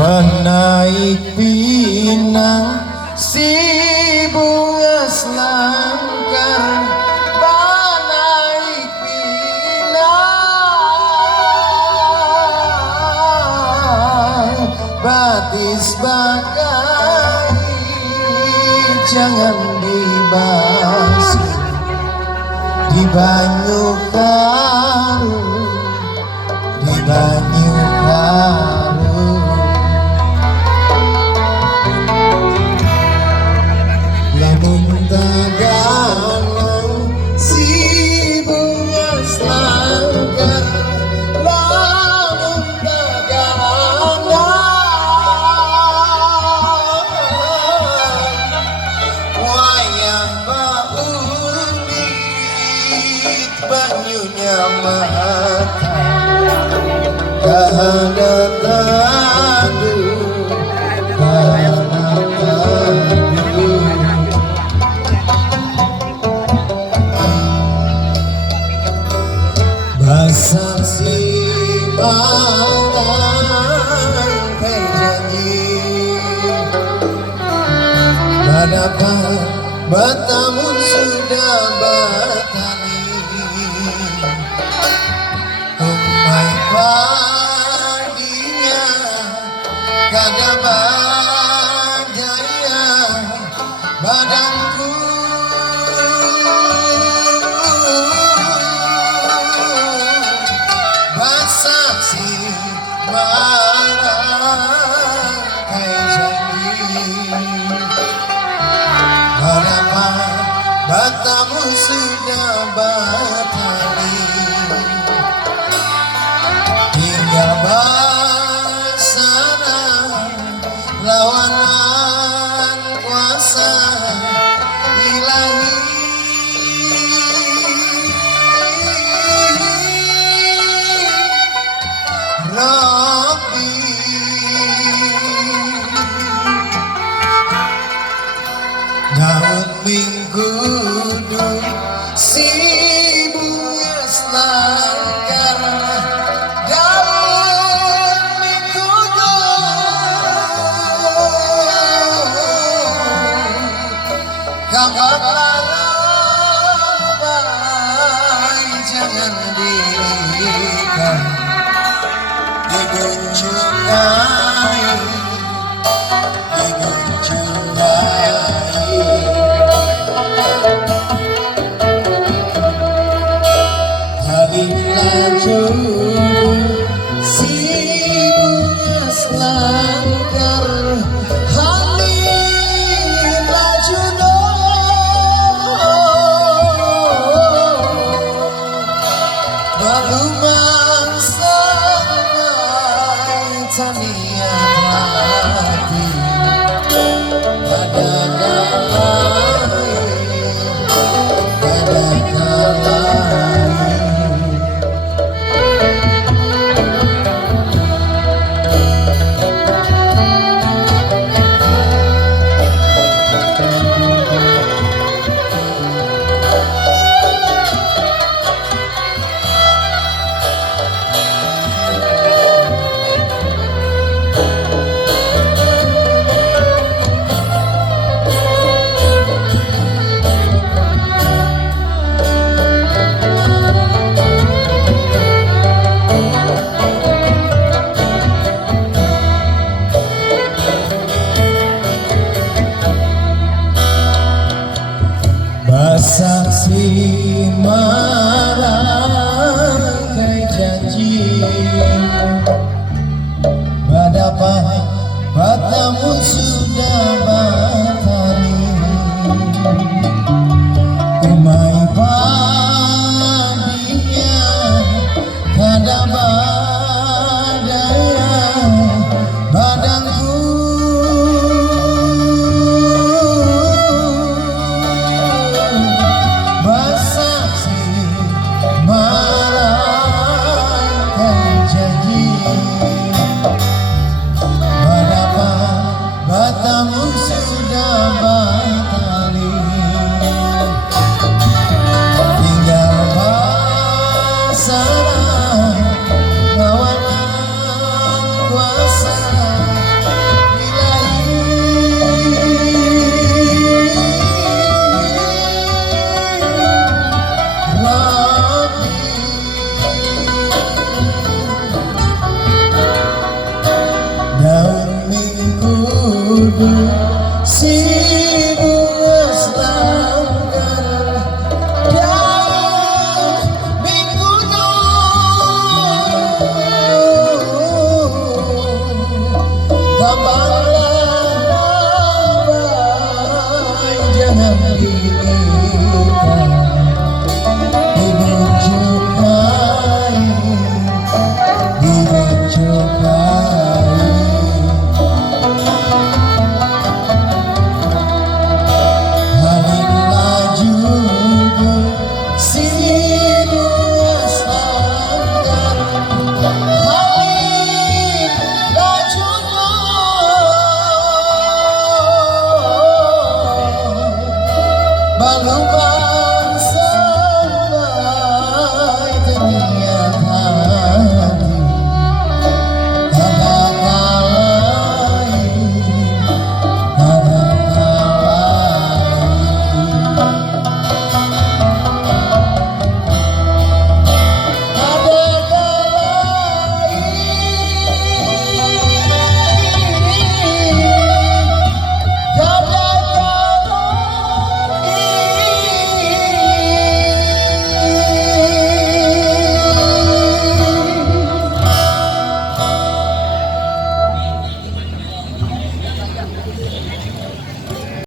Menaik pinang si bunga selangkar, menaik pinang batis bagai, jangan dibasuh di banyu karu, di banyu karu. Lamun dagangan si bunga selangkar, lamun dagangan wayang baulit banyunya mata kahana tadu, kahana tadu. Basah si mangan kai janji, badapan batamun sudah batani, umai padinya kada bajaya badanku. Saksi marah kai janji, berapa batamu sudah batali, tinggal basana lawanan kuasa ilahi. Rabbi daun minggudu si bunga selangkar, daun minggudu kakak larabai, jangan dirikan dibuncungai, dibuncungai. Halim laju si bunga selangkar, halim laju balumang tanian hati pada saksi marah kai janji, badapan batamu sudah batali, umai padinya kada badaya badanku. Saksi marah kai janji, si bunga selangkar dan gunung tambah